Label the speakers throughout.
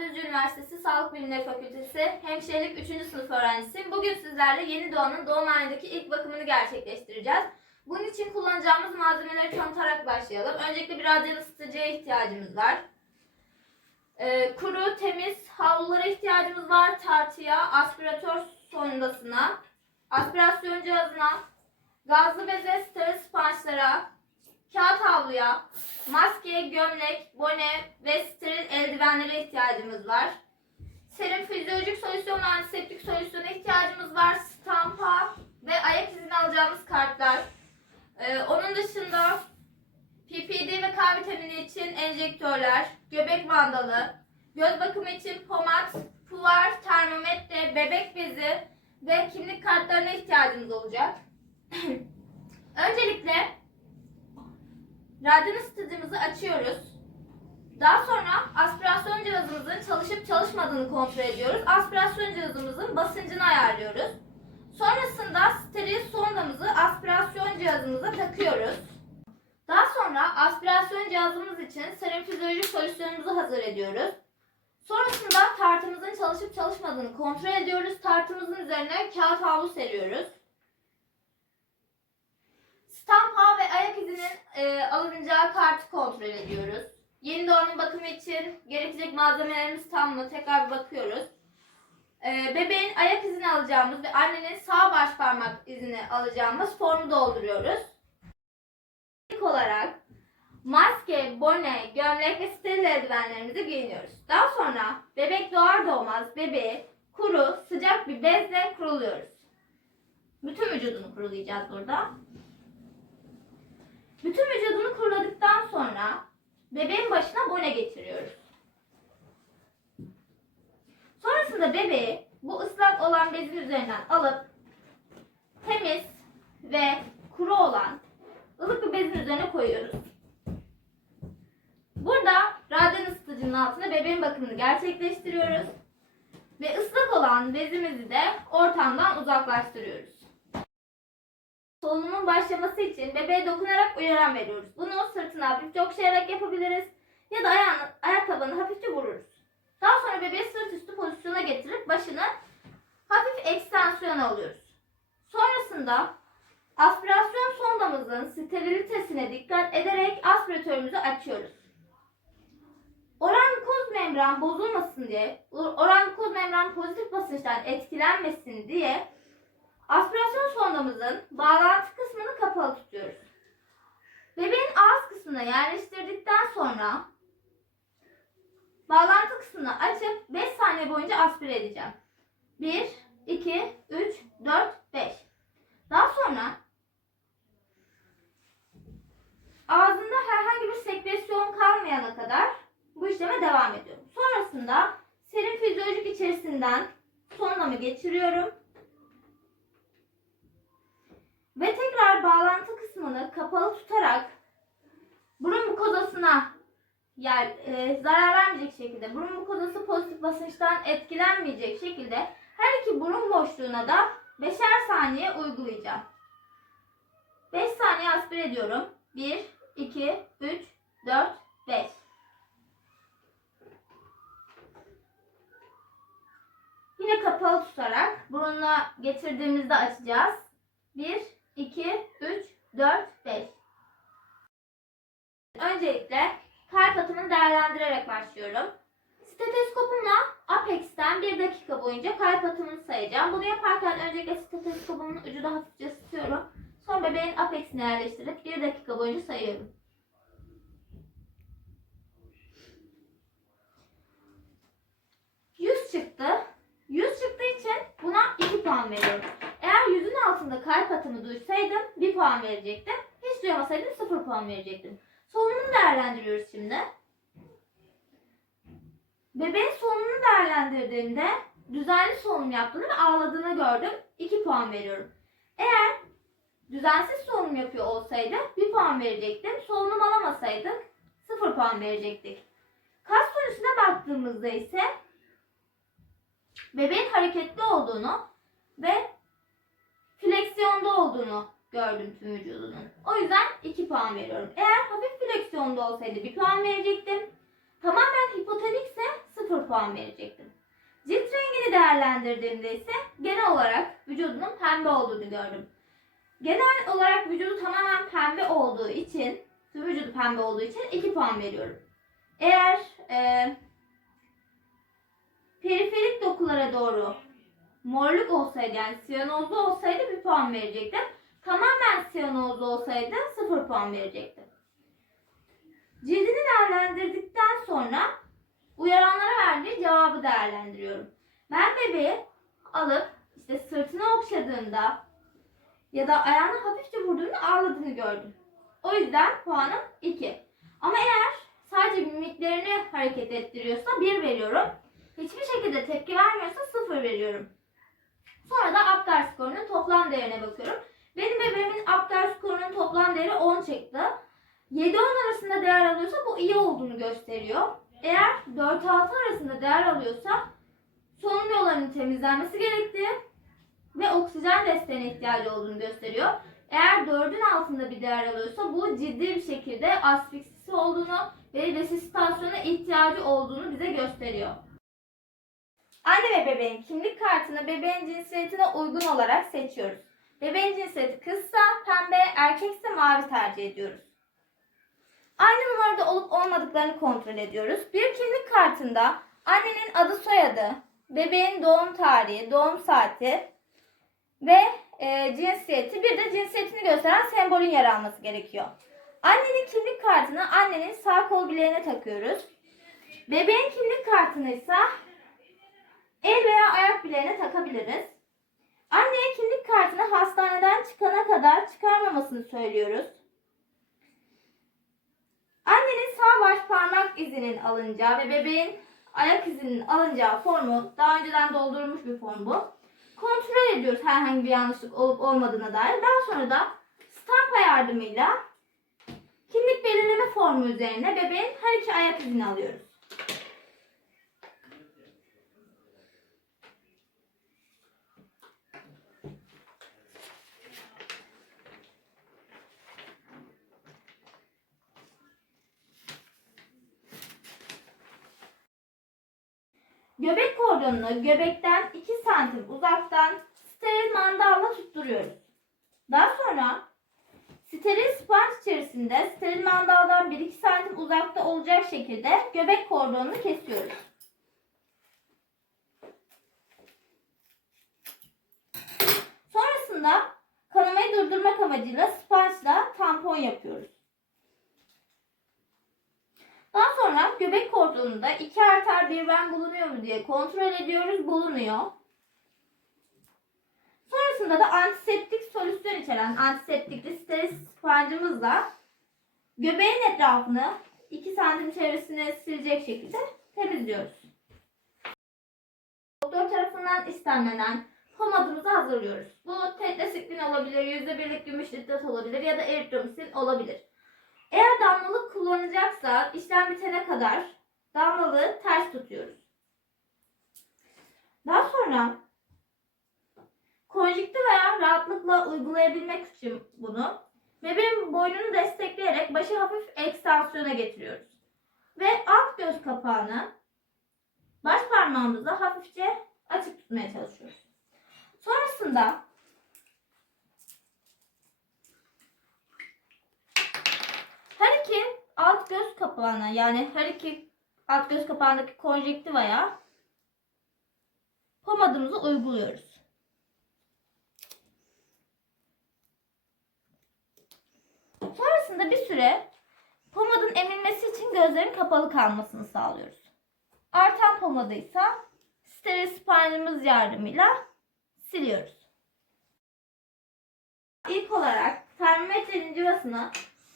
Speaker 1: Düzce Üniversitesi Sağlık Bilimleri Fakültesi Hemşirelik 3. sınıf öğrencisiyim. Bugün sizlerle yeni doğanın doğum halindeki ilk bakımını gerçekleştireceğiz. Bunun için kullanacağımız malzemeleri tanıtarak başlayalım. Öncelikle bir radyan ısıtıcıya ihtiyacımız var. Ee, kuru, temiz havlulara ihtiyacımız var. Tartıya, aspiratör sondasına, aspirasyon cihazına, gazlı beze, steril sponjlara, kağıt havluya, maske, gömlek, bone ve steril eldivenlere ihtiyacımız var. Serum fizyolojik solüsyon ve antiseptik solüsyona ihtiyacımız var. Stampa ve ayak izini alacağımız kartlar. Ee, onun dışında PPD ve K vitamini için enjektörler, göbek bandalı, göz bakımı için pomat, puvar, termometre, bebek bezi ve kimlik kartlarına ihtiyacımız olacak. Öncelikle radyan ısıtıcımızı açıyoruz. Daha sonra aspirasyon cihazımızın çalışıp çalışmadığını kontrol ediyoruz. Aspirasyon cihazımızın basıncını ayarlıyoruz. Sonrasında steril sondamızı aspirasyon cihazımıza takıyoruz. Daha sonra aspirasyon cihazımız için serum fizyolojik solüsyonumuzu hazır ediyoruz. Sonrasında tartımızın çalışıp çalışmadığını kontrol ediyoruz. Tartımızın üzerine kağıt havlu seriyoruz. Stampa ve ayak izinin e, alınacağı kartı kontrol ediyoruz. Yeni doğanın bakımı için gerekecek malzemelerimiz tam mı? Tekrar bir bakıyoruz. E, bebeğin ayak izini alacağımız ve annenin sağ baş parmak izini alacağımız formu dolduruyoruz. İlk olarak maske, bone, gömlek ve steril eldivenlerimizi giyiniyoruz. Daha sonra bebek doğar doğmaz bebeği kuru, sıcak bir bezle kuruluyoruz. Bütün vücudunu kurulayacağız burada. Bütün vücudunu kuruladıktan sonra bebeğin başına bone geçiriyoruz. Sonrasında bebeği bu ıslak olan bezin üzerinden alıp temiz ve kuru olan ılık bir bezin üzerine koyuyoruz. Burada radyan ısıtıcının altına bebeğin bakımını gerçekleştiriyoruz. Ve ıslak olan bezimizi de ortamdan uzaklaştırıyoruz. Solunumun başlaması için bebeğe dokunarak uyaran veriyoruz. Bunu sırtına hafifçe okşayarak yapabiliriz ya da ayağını, ayak tabanını hafifçe vururuz. Daha sonra bebeği sırt üstü pozisyona getirip başını hafif ekstansiyon alıyoruz. Sonrasında aspirasyon sondamızın sterilitesine dikkat ederek aspiratörümüzü açıyoruz. Orankoz membran bozulmasın diye, orankoz membran pozitif basınçtan etkilenmesin diye aspirasyon sondamızın bağlantı kısmını kapalı tutuyoruz. Bebeğin ağız kısmına yerleştirdikten sonra bağlantı kısmını açıp 5 saniye boyunca aspire edeceğim. 1, 2, 3, 4, 5. Daha sonra ağzında herhangi bir sekresyon kalmayana kadar bu işleme devam ediyorum. Sonrasında serum fizyolojik içerisinden sondamı geçiriyorum. Ve tekrar bağlantı kısmını kapalı tutarak burun mukozasına yer, e, zarar vermeyecek şekilde, burun mukozası pozitif basınçtan etkilenmeyecek şekilde her iki burun boşluğuna da 5'er saniye uygulayacağım. 5 saniye aspire ediyorum. 1, 2, 3, 4, 5. Yine kapalı tutarak burunla getirdiğimizde açacağız. 1, 2, 3, 4, 5. Öncelikle kalp atımını değerlendirerek başlıyorum. Steteskopumla Apex'ten 1 dakika boyunca kalp atımını sayacağım. Bunu yaparken öncelikle stetoskopumun ucunu hafifçe ısıtıyorum. Sonra bebeğin Apex'ini yerleştirip 1 dakika boyunca sayıyorum. Yüz çıktı. 100 çıktığı için buna 2 puan veriyorum. Eğer yüzün altında kalp atımı duysaydım 1 puan verecektim. Hiç duymasaydım 0 puan verecektim. Solunumunu değerlendiriyoruz şimdi. Bebeğin solunumunu değerlendirdiğimde düzenli solunum yaptığını ve ağladığını gördüm. 2 puan veriyorum. Eğer düzensiz solunum yapıyor olsaydı 1 puan verecektim. Solunum alamasaydık 0 puan verecektik. Kas sonuçuna baktığımızda ise bebeğin hareketli olduğunu ve fleksiyonda olduğunu gördüm tüm vücudunun. O yüzden 2 puan veriyorum. Eğer hafif fleksiyonda olsaydı 1 puan verecektim. Tamamen hipotonikse 0 puan. verecektim. Cilt rengini değerlendirdiğimde ise genel olarak vücudunun pembe olduğunu gördüm. Genel olarak vücudu tamamen pembe olduğu için, tüm vücudu pembe olduğu için 2 puan veriyorum. Eğer e, periferik dokulara doğru morluk olsaydı yani siyanozlu olsaydı bir puan verecektim. Tamamen siyanozlu olsaydı 0 puan verecektim. Cildini değerlendirdikten sonra uyaranlara verdiği cevabı değerlendiriyorum. Ben bebeği alıp işte sırtını okşadığında ya da ayağını hafifçe vurduğunda ağladığını gördüm. O yüzden puanım 2. Ama eğer sadece mimiklerini hareket ettiriyorsa 1 veriyorum. Hiçbir şekilde tepki vermiyorsa 0 veriyorum. Sonra da Apgar skorunun toplam değerine bakıyorum. Benim bebeğimin Apgar skorunun toplam değeri 10 çıktı. 7-10 arasında değer alıyorsa bu iyi olduğunu gösteriyor. Eğer 4-6 arasında değer alıyorsa solunum yollarının temizlenmesi gerektiği ve oksijen desteğine ihtiyacı olduğunu gösteriyor. Eğer 4'ün altında bir değer alıyorsa bu ciddi bir şekilde asfiksisi olduğunu ve resusitasyona ihtiyacı olduğunu bize gösteriyor. Anne ve bebeğin kimlik kartını bebeğin cinsiyetine uygun olarak seçiyoruz. Bebeğin cinsiyeti kızsa pembe, erkekse mavi tercih ediyoruz. Aynı numarada olup olmadıklarını kontrol ediyoruz. Bir kimlik kartında annenin adı soyadı, bebeğin doğum tarihi, doğum saati ve e, cinsiyeti bir de cinsiyetini gösteren sembolün yer alması gerekiyor. Annenin kimlik kartını annenin sağ kol bileğine takıyoruz. Bebeğin kimlik kartını ise el veya ayak bileğine takabiliriz. Anneye kimlik kartını hastaneden çıkana kadar çıkarmamasını söylüyoruz. Annenin sağ baş parmak izinin alınacağı ve bebeğin ayak izinin alınacağı formu daha önceden doldurulmuş bir form bu. Kontrol ediyoruz herhangi bir yanlışlık olup olmadığına dair. Daha sonra da stampa yardımıyla kimlik belirleme formu üzerine bebeğin her iki ayak izini alıyoruz. Göbek kordonunu göbekten 2 santim uzaktan steril mandalla tutturuyoruz. Daha sonra steril sponge içerisinde steril mandaldan 1-2 santim uzakta olacak şekilde göbek kordonunu kesiyoruz. Sonrasında kanamayı durdurmak amacıyla sponge'la tampon yapıyoruz. Daha sonra kordonunda iki arter bir ven bulunuyor mu diye kontrol ediyoruz. Bulunuyor. Sonrasında da antiseptik solüsyon içeren antiseptikli steril sponge'ımızla göbeğin etrafını 2 santim çevresine silecek şekilde temizliyoruz. Doktor tarafından istenmenen pomadımızı hazırlıyoruz. Bu tetrasiklin olabilir, %1'lik gümüş litrat olabilir ya da eritromisin olabilir. Eğer damlalık kullanacaksa işlem bitene kadar damlalığı ters tutuyoruz. Daha sonra konjükte veya rahatlıkla uygulayabilmek için bunu bebeğin boynunu destekleyerek başı hafif ekstansiyona getiriyoruz. Ve alt göz kapağını baş parmağımızla hafifçe açık tutmaya çalışıyoruz. Sonrasında her iki alt göz kapağına yani her iki alt göz kapağındaki konjektivaya pomadımızı uyguluyoruz. Sonrasında bir süre pomadın emilmesi için gözlerin kapalı kalmasını sağlıyoruz. Artan pomadıysa steril yardımıyla siliyoruz. İlk olarak termometrenin cıvasını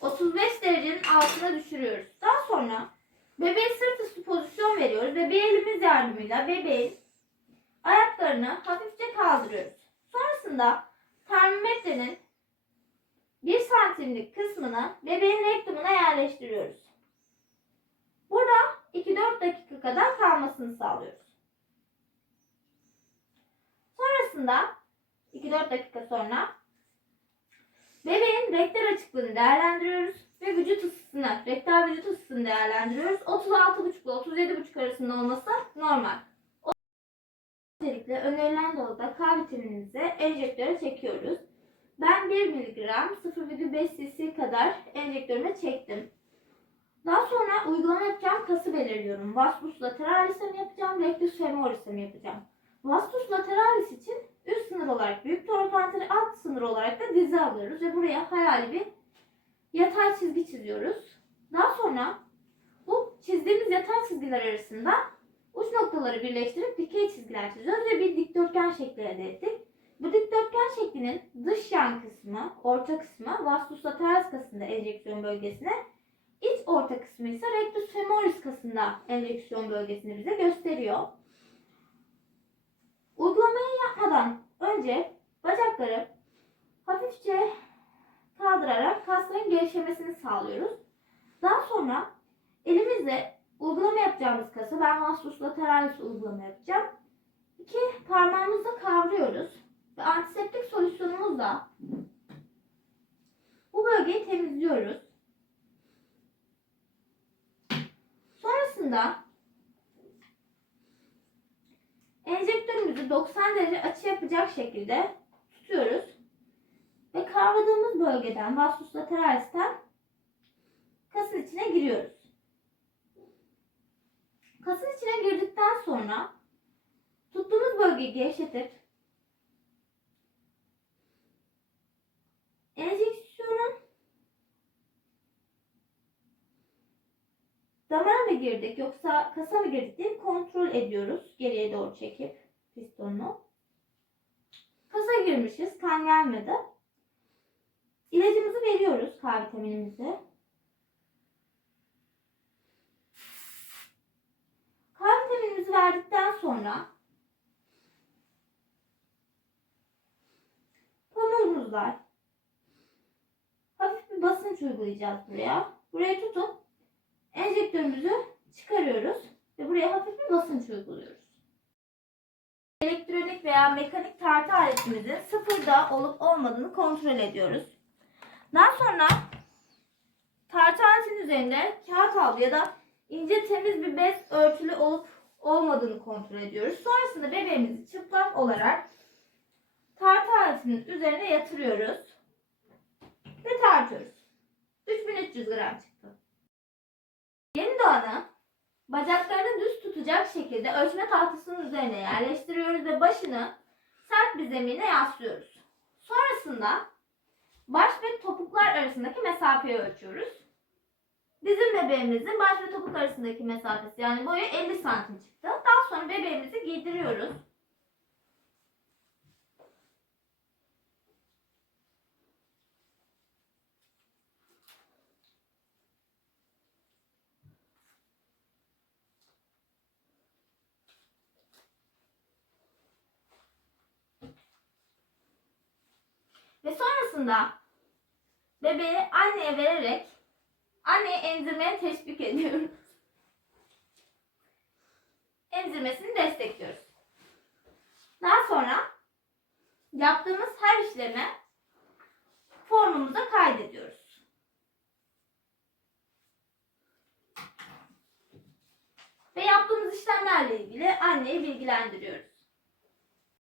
Speaker 1: 35 derecenin altına düşürüyoruz. Daha sonra bebeğe sırt üstü pozisyon veriyoruz ve bir elimiz yardımıyla bebeğin ayaklarını hafifçe kaldırıyoruz. Sonrasında termometrenin 1 santimlik kısmını bebeğin rektumuna yerleştiriyoruz. Burada 2-4 dakika kadar kalmasını sağlıyoruz. Sonrasında 2-4 dakika sonra bebeğin rektal açıklığını değerlendiriyoruz ve vücut ısısını, rektal vücut ısısını değerlendiriyoruz. 36,5 ile 37,5 arasında olması normal. Öncelikle önerilen dozda K vitaminimizi enjektöre çekiyoruz. Ben 1 mg 0,5 cc kadar enjektörüme çektim. Daha sonra uygulama yapacağım kası belirliyorum. Vastus lateralis mi yapacağım, rectus femoris mi yapacağım? Vastus lateralis için üst sınır olarak büyük torpanteri, alt sınır olarak da dizi alıyoruz ve buraya hayali bir yatay çizgi çiziyoruz. Daha sonra çizdiğimiz yatay çizgiler arasında uç noktaları birleştirip dikey çizgiler çiziyoruz ve bir dikdörtgen şekli elde ettik. Bu dikdörtgen şeklinin dış yan kısmı, orta kısmı vastus lateralis kasında enjeksiyon bölgesine, iç orta kısmı ise rectus femoris kasında enjeksiyon bölgesini bize gösteriyor. Uygulamayı yapmadan önce bacakları hafifçe kaldırarak kasların gevşemesini sağlıyoruz. Daha sonra elimizle uygulama yapacağımız vastus lateralis uygulama yapacağım. İki parmağımızla kavruyoruz ve antiseptik solüsyonumuzla bu bölgeyi temizliyoruz. Sonrasında enjektörümüzü 90 derece açı yapacak şekilde tutuyoruz ve kavradığımız bölgeden vastus lateralis'ten kasın içine giriyoruz. Kasın içine girdikten sonra tuttuğumuz bölgeyi gevşetip enjeksiyonun damara mı girdik yoksa kasa mı girdik diye kontrol ediyoruz. Geriye doğru çekip pistonunu. Kasa girmişiz. Kan gelmedi. İlacımızı veriyoruz. K vitaminimizi. K vitaminimizi verdikten sonra pamuğumuzla hafif bir basınç uygulayacağız buraya. Buraya tutup enjektörümüzü çıkarıyoruz ve buraya hafif bir basınç uyguluyoruz. Elektronik veya mekanik tartı aletimizin sıfırda olup olmadığını kontrol ediyoruz. Daha sonra tartı aletinin üzerinde kağıt havlu ya da ince temiz bir bez örtülü olup olmadığını kontrol ediyoruz. Sonrasında bebeğimizi çıplak olarak tartı aletinin üzerine yatırıyoruz ve tartıyoruz. 3300 gram çıktı. Yeni doğanı bacaklarını düz tutacak şekilde ölçme tahtasının üzerine yerleştiriyoruz ve başını sert bir zemine yaslıyoruz. Sonrasında baş ve topuklar arasındaki mesafeyi ölçüyoruz. Bizim bebeğimizin baş ve topuk arasındaki mesafesi yani boyu 50 santim çıktı. Daha sonra bebeğimizi giydiriyoruz. Ve sonrasında bebeği anneye vererek Anne emzirmeye teşvik ediyoruz. Emzirmesini destekliyoruz. Daha sonra yaptığımız her işlemi formumuza kaydediyoruz. ve yaptığımız işlemlerle ilgili anneyi bilgilendiriyoruz.